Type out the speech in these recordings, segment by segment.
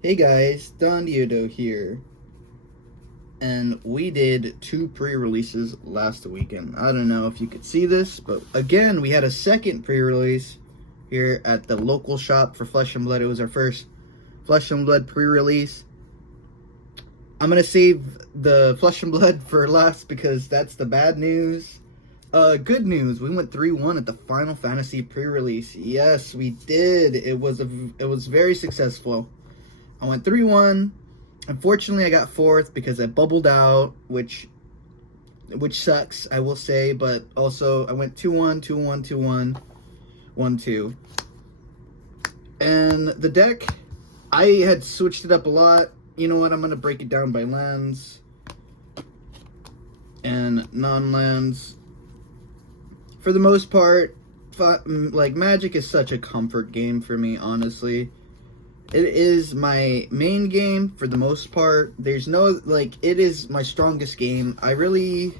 Hey guys, Don Diodo here, and we did two pre-releases last weekend. I don't know if you could see this, but again, we had a second pre-release here at the local shop for Flesh and Blood. It was our first Flesh and Blood pre-release. I'm gonna save the Flesh and Blood for last because that's the bad news. Good news, we went 3-1 at the Final Fantasy pre-release. Yes, we did. It was very successful. I went 3-1. Unfortunately, I got fourth because I bubbled out, which sucks, I will say. But also, I went 2-1, 2-1, 2-1, 1-2. And the deck, I had switched it up a lot. You know what? I'm gonna break it down by lands and non-lands. For the most part, like Magic is such a comfort game for me, honestly. It is my main game for the most part. There's no, it is my strongest game. I really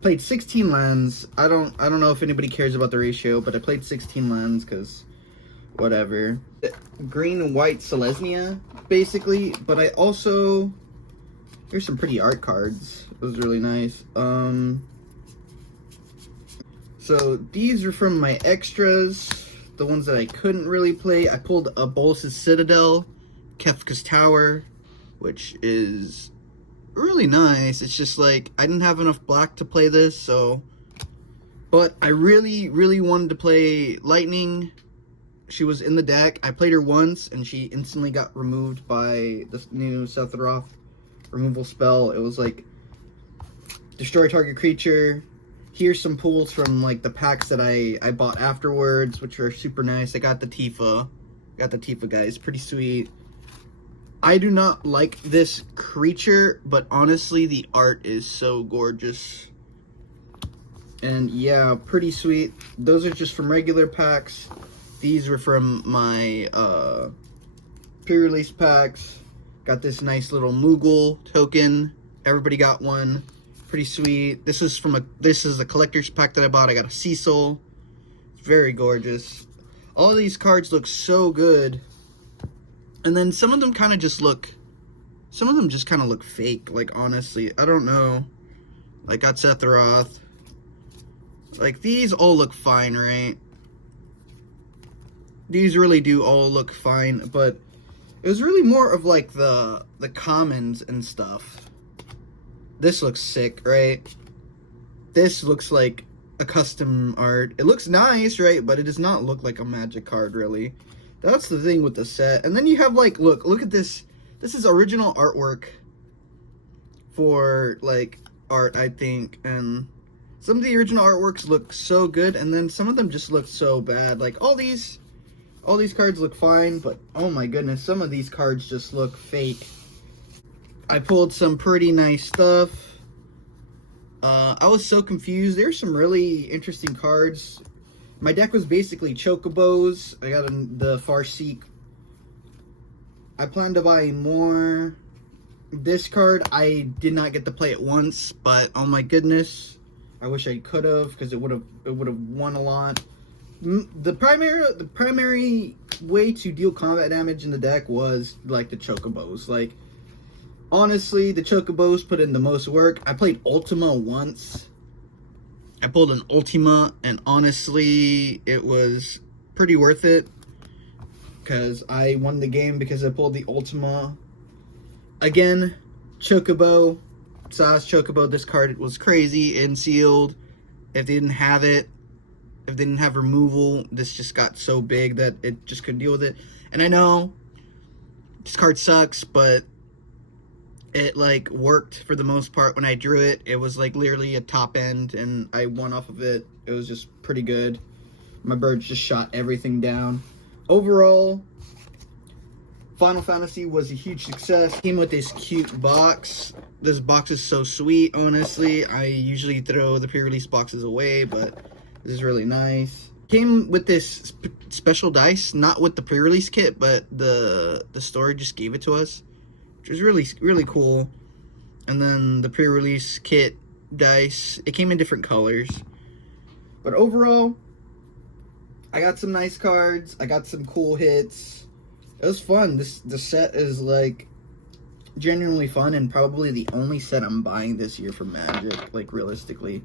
played 16 lands. I don't know if anybody cares about the ratio, but I played 16 lands because whatever. Green and white Selesnya, basically. But I also, here's some pretty art cards. It was really nice. So these are from my extras. The ones that I couldn't really play. I pulled a Bolus's Citadel, Kefka's Tower, which is really nice. It's just like, I didn't have enough black to play this, so... But I really, really wanted to play Lightning. She was in the deck. I played her once, and she instantly got removed by this new Sephiroth removal spell. It was like, destroy target creature. Here's some pulls from like the packs that I bought afterwards, which are super nice. I got the Tifa. Got the Tifa, guys. Pretty sweet. I do not like this creature, but honestly, the art is so gorgeous. And yeah, pretty sweet. Those are just from regular packs. These were from my pre-release packs. Got this nice little Moogle token. Everybody got one. Pretty sweet. This is a collector's pack that I bought. I got a Cecil. It's very gorgeous. All of these cards look so good. And then some of them kind of just look fake. Like, honestly, I don't know. Like, got Sephiroth. Like, these all look fine, right? These really do all look fine, but it was really more of like the commons and stuff. This looks sick, right? This looks like a custom art. It looks nice, right? But it does not look like a Magic card, really. That's the thing with the set. And then you have, like, look at this. This is original artwork for, like, art, I think. And some of the original artworks look so good, and then some of them just look so bad. Like, all these cards look fine, but, oh my goodness, some of these cards just look fake. I pulled some pretty nice stuff. I was so confused. There's some really interesting cards. My deck was basically Chocobos. I got the Farseek. I plan to buy more. This card, I did not get to play it once, but oh my goodness, I wish I could have, because it would have won a lot. The primary way to deal combat damage in the deck was like the Chocobos. Like, honestly, the Chocobos put in the most work. I played Ultima once. I pulled an Ultima, and honestly, it was pretty worth it. Because I won the game because I pulled the Ultima. Again, Chocobo. Sauce Chocobo. This card was crazy and sealed. If they didn't have it, if they didn't have removal, this just got so big that it just couldn't deal with it. And I know this card sucks, but it like worked for the most part. When I drew it, it was like literally a top end, and I won off of it. It was just pretty good. My birds just shot everything down. Overall, Final Fantasy was a huge success. Came with this cute box. This box is so sweet, honestly. I usually throw the pre-release boxes away, but this is really nice. Came with this special dice, not with the pre-release kit, but the store just gave it to us, which was really, really cool. And then the pre-release kit dice, it came in different colors. But overall, I got some nice cards. I got some cool hits. It was fun. The set is like genuinely fun and probably the only set I'm buying this year for Magic, like realistically.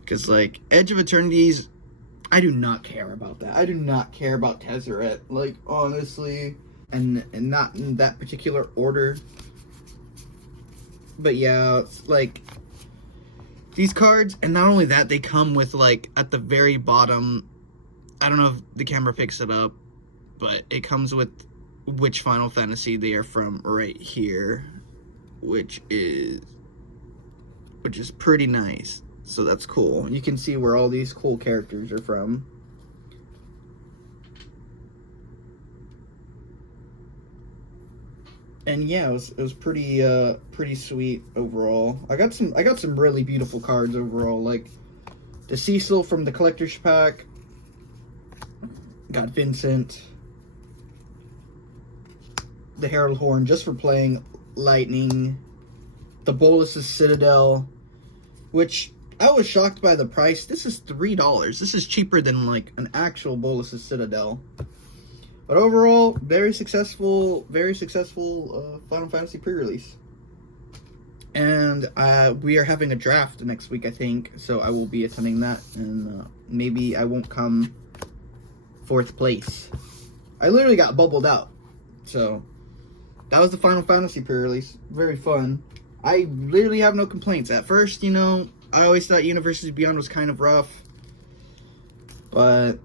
Because like Edge of Eternities, I do not care about that. I do not care about Tezzeret, like honestly, and not in that particular order. But yeah, it's like these cards, and not only that, they come with like at the very bottom. I don't know if the camera picks it up, but it comes with which Final Fantasy they are from right here, which is pretty nice. So that's cool. You can see where all these cool characters are from. And yeah, it was pretty sweet overall. I got some really beautiful cards overall, like the Cecil from the collector's pack. Got Vincent, the Herald Horn just for playing Lightning, the Bolus's Citadel, which I was shocked by the price. This is $3. This is cheaper than like an actual Bolus's Citadel. But overall, very successful Final Fantasy pre-release. And we are having a draft next week, I think, so I will be attending that, and maybe I won't come 4th place. I literally got bubbled out. So that was the Final Fantasy pre-release. Very fun. I literally have no complaints. At first, you know, I always thought Universes Beyond was kind of rough. But,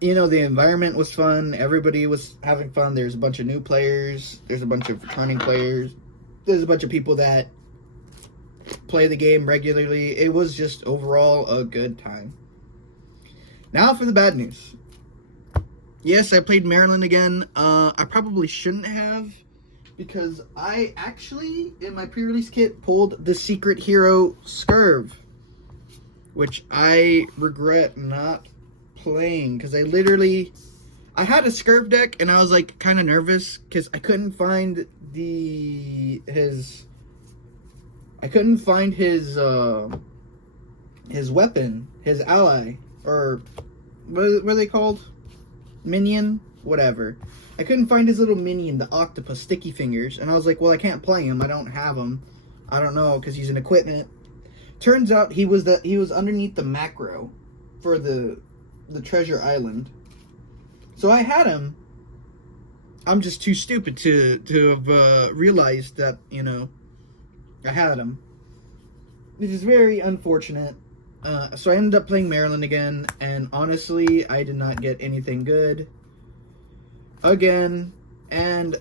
you know, the environment was fun. Everybody was having fun. There's a bunch of new players. There's a bunch of returning players. There's a bunch of people that play the game regularly. It was just overall a good time. Now for the bad news. Yes, I played Maryland again. I probably shouldn't have, because I actually, in my pre-release kit, pulled the Secret Hero Scurv, which I regret not playing, because I had a Scurv deck, and I was like kind of nervous, because I couldn't find his weapon, his ally, or what are they called? Minion? Whatever. I couldn't find his little minion, the octopus, Sticky Fingers. And I was like, well, I can't play him. I don't have him. I don't know, because he's an equipment. Turns out he was underneath the macro for the treasure island. So I had him. I'm just too stupid to have realized that, you know, I had him. Which is very unfortunate. So I ended up playing Maryland again, and honestly, I did not get anything good. Again, and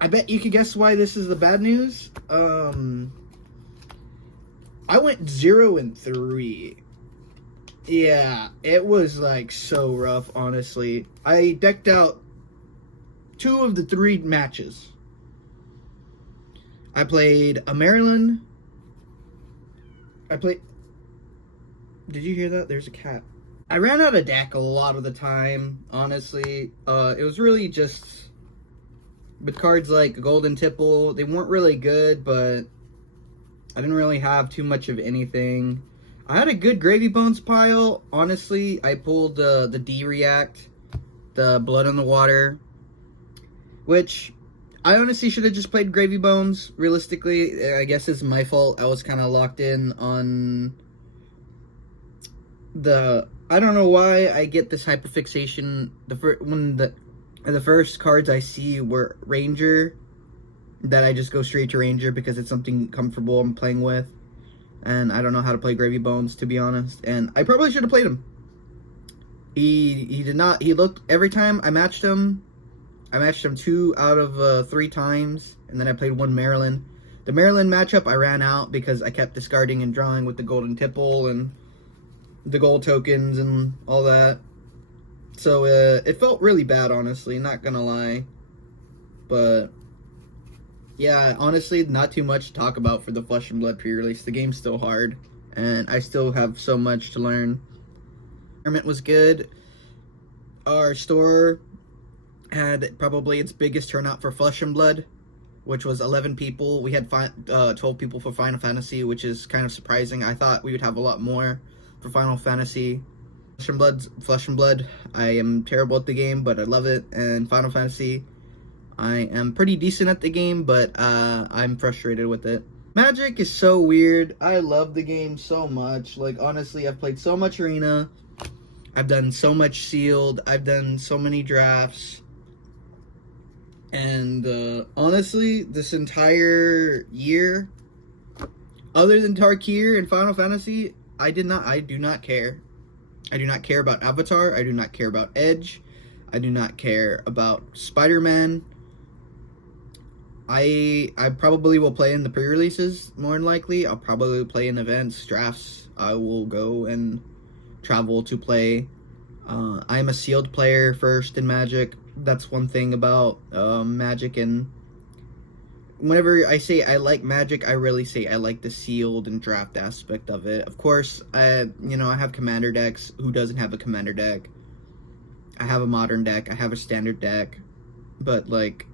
I bet you could guess why this is the bad news. I went 0-3. Yeah, it was like so rough, honestly. I decked out 2 of the 3 matches. I played a Maryland. Did you hear that? There's a cat. I ran out of deck a lot of the time, honestly. It was really just with cards like Golden Tipple. They weren't really good, but I didn't really have too much of anything. I had a good Gravy Bones pile. Honestly, I pulled the D-React, the Blood on the Water, which I honestly should have just played Gravy Bones. Realistically, I guess it's my fault. I was kind of locked in on I don't know why I get this hyperfixation. The first cards I see were Ranger, that I just go straight to Ranger because it's something comfortable I'm playing with, and I don't know how to play Gravy Bones, to be honest. And I probably should have played him. He did not. He looked every time I matched him. I matched him 2 out of 3 times, and then I played 1 Maryland. The Maryland matchup I ran out because I kept discarding and drawing with the Golden Tipple and the gold tokens and all that. So it felt really bad, honestly, not gonna lie. But yeah, honestly, not too much to talk about for the Flesh and Blood pre-release. The game's still hard, and I still have so much to learn. Environment was good. Our store had probably its biggest turnout for Flesh and Blood, which was 11 people. We had 12 people for Final Fantasy, which is kind of surprising. I thought we would have a lot more for Final Fantasy. Flesh and Blood, I am terrible at the game, but I love it. And Final Fantasy, I am pretty decent at the game, but I'm frustrated with it. Magic is so weird. I love the game so much. Like, honestly, I've played so much Arena. I've done so much Sealed. I've done so many drafts. And honestly, this entire year, other than Tarkir and Final Fantasy, I do not care. I do not care about Avatar. I do not care about Edge. I do not care about Spider-Man. I probably will play in the pre-releases, more than likely. I'll probably play in events, drafts. I will go and travel to play. I'm a sealed player first in Magic. That's one thing about Magic, and whenever I say I like Magic, I really say I like the sealed and draft aspect of it. Of course, I have commander decks. Who doesn't have a commander deck? I have a modern deck. I have a standard deck. But, like,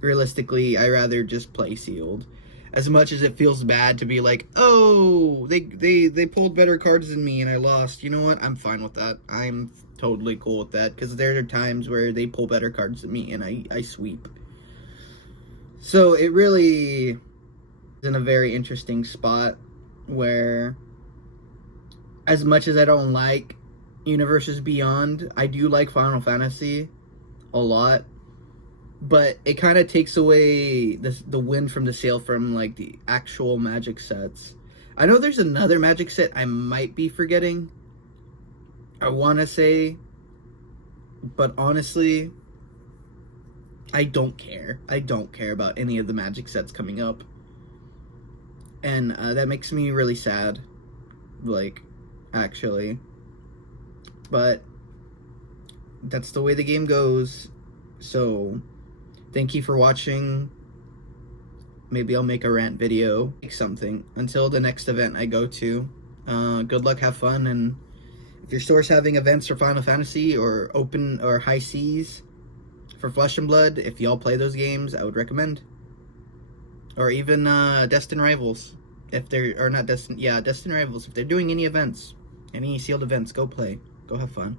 realistically, I rather just play sealed. As much as it feels bad to be like, oh, they pulled better cards than me and I lost. You know what? I'm fine with that. I'm totally cool with that, because there are times where they pull better cards than me and I sweep. So it really is in a very interesting spot where, as much as I don't like Universes Beyond, I do like Final Fantasy a lot. But it kind of takes away the win from the sale from, like, the actual Magic sets. I know there's another Magic set I might be forgetting. I want to say. But honestly, I don't care. I don't care about any of the Magic sets coming up. And that makes me really sad. Like, actually. But that's the way the game goes. So, thank you for watching. Maybe I'll make a rant video, make something. Until the next event I go to. Good luck, have fun, and if your store's having events for Final Fantasy or open or high seas for Flesh and Blood, if y'all play those games, I would recommend. Or even Destined Rivals. If they're, or not Destined, yeah, Destined Rivals. If they're doing any events, any sealed events, go play. Go have fun.